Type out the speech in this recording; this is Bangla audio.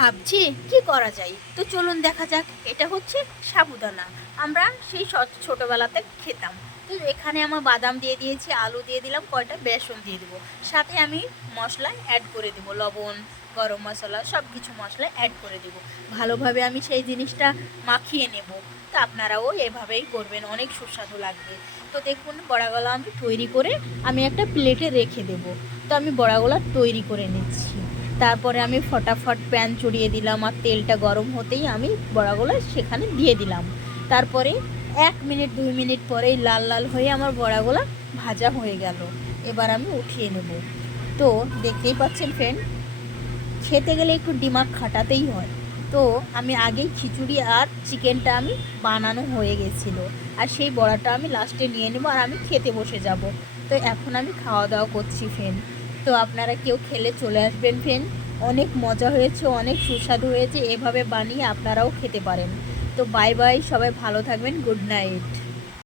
ভাবছি কি করা যায়, তো চলুন দেখা যাক। এটা হচ্ছে সাবুদানা, আমরা সেই ছোটোবেলাতে খেতাম। তো এখানে আমার বাদাম দিয়ে দিয়েছি, আলু দিয়ে দিলাম, কয়টা বেসন দিয়ে দেবো, সাথে আমি মশলা অ্যাড করে দেবো, লবণ, গরম মশলা, সব কিছু মশলা অ্যাড করে দেবো। ভালোভাবে আমি সেই জিনিসটা মাখিয়ে নেব। তো আপনারাও এভাবেই করবেন, অনেক সুস্বাদু লাগবে। তো দেখুন, বড়াগুলো আমি তৈরি করে আমি একটা প্লেটে রেখে দেব। তো আমি বড়াগুলো তৈরি করে নিচ্ছি। তারপরে আমি ফটাফট প্যান চড়িয়ে দিলাম, আর তেলটা গরম হতেই আমি বড়াগুলো সেখানে দিয়ে দিলাম। তারপরে 1 মিনিট 2 মিনিট পরেই লাল লাল হয়ে আমার বড়াগুলো ভাজা হয়ে গেল। এবার আমি উঠিয়ে নেব। তো দেখতেই পাচ্ছেন ফ্রেন্ড, খেতে গেলে একটু দিমাগ খাটাতেই হয়। তো আমি আগেই খিচুড়ি আর চিকেনটা আমি বানানো হয়ে গেছিলো, আর সেই বড়াটা আমি লাস্টে নিয়ে নেবো আর আমি খেতে বসে যাব। তো এখন আমি খাওয়া দাওয়া করছি ফ্রেন্ড। তো আপনারা কেউ খেলে চলে আসবেন ফ্রেন্ড, অনেক মজা হয়েছে, অনেক সুস্বাদু হয়েছে, এভাবে বানিয়ে আপনারাও খেতে পারেন। তো বাই বাই, সবাই ভালো থাকবেন, গুড নাইট।